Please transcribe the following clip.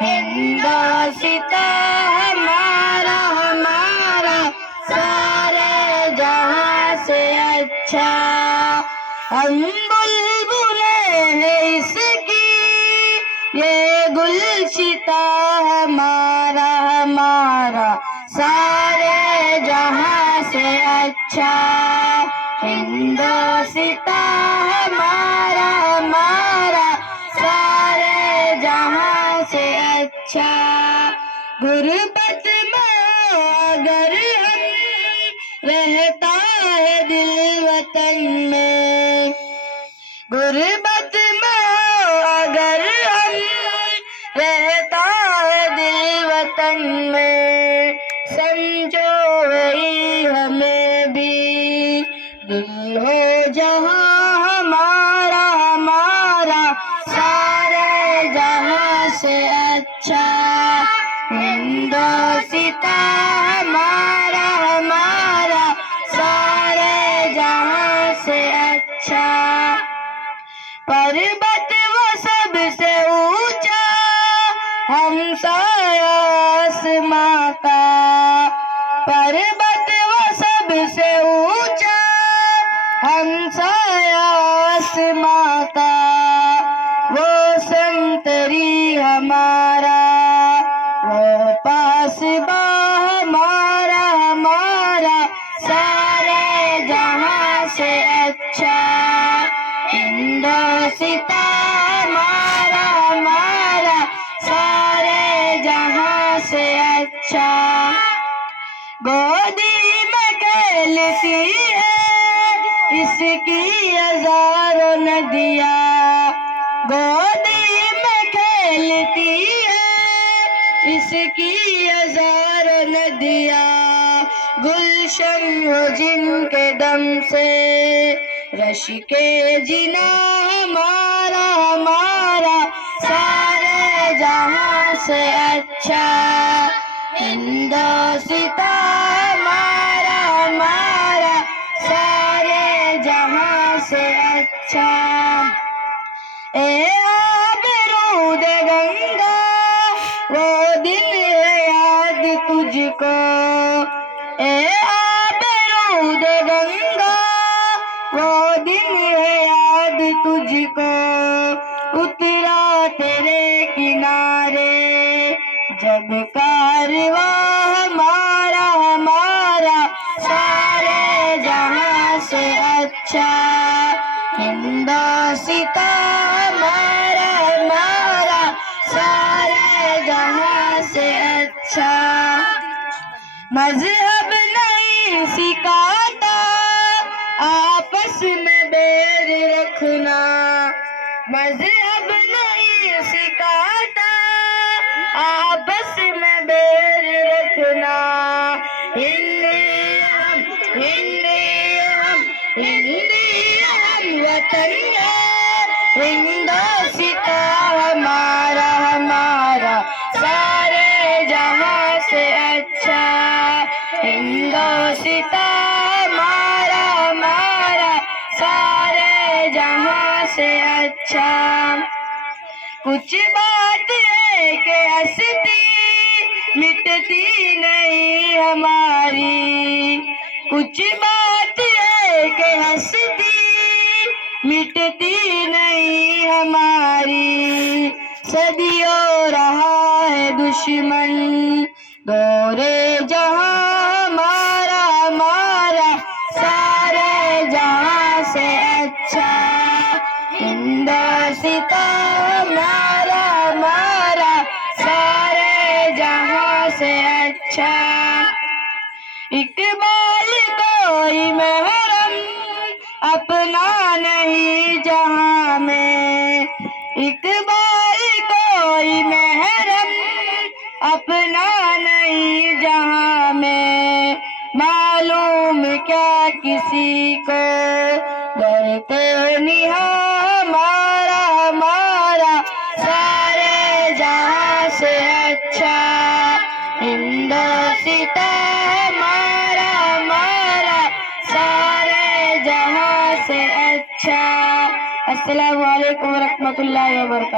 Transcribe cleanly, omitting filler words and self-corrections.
हिंदोसिता हमारा हमारा सारे जहां से अच्छा। हम बुलबुले हैं इसकी ये गुलशिता हमारा हमारा सारे जहां से अच्छा। हिंदोसिता हमारा हमारा सारे जहां से अच्छा। गुर्बत में अगर हम रहता है दिल वतन में, गुर्बत में अगर हम रहता है दिल वतन में, समझो वही हमें भी दिल हो जहां हमारा हमारा सारे जहां से अच्छा। हिंदोसिता हमारा हमारा सारे जहां से अच्छा। पर्वत वो सबसे ऊंचा हमसाया आसमां का, पर्वत वो सबसे ऊंचा हमसाया आसमां का। वो संतरी हमारा वो पासबा हमारा हमारा सारे जहां से अच्छा। हिंदोसिता हमारा हमारा सारे जहां से अच्छा। गोदी में खेलती है इसकी हजारों नदियाँ, गोदी में खेलती है इसकी हजारों नदियाँ। गुलशन हो जिनके दम से रश के जिना हमारा हमारा सारे जहां से अच्छा। हिंदोसिता हमारा हमारा सारे जहां से अच्छा। ए आबरूद गंगा वो दिन है याद तुझको, ए आबरूद गंगा वो दिन है याद तुझको। उतरा तेरे किनारे जब कारवा हमारा हमारा सारे जहां से अच्छा। हिंदोसिता हमारा हमारा सारे जहां से अच्छा। मजहब नहीं सिखाता आपस में बैर रखना, मजहब नहीं सिखाता आपस में बैर रखना। हिंदी हम वतन है, हिंदोसिता हमारा हमारा सारे जहां से अच्छा। हिंदोसिता हमारा हमारा सारे जहां से अच्छा। कुछ बात है कि हंसती मिटती नहीं हमारी, कुछ बात है कि हंसती मिटती नहीं हमारी। सदियों रहा है दुश्मन दौरे जहां हमारा हमारा सारे जहां से अच्छा। हिंदोसिता हमारा हमारा सारे जहां से अच्छा। इकबाल कोई महरम अपना नहीं जहां में, इकबाल कोई महरम अपना नहीं जहां में। मालूम क्या किसी को डरते निहा हमारा हमारा सारे जहां से अच्छा। हिंदोसिता हमारा हमारा सारे जहां से अच्छा। अस्सलामु अलैकुम वरहमतुल्लाहि वबरकातुहू।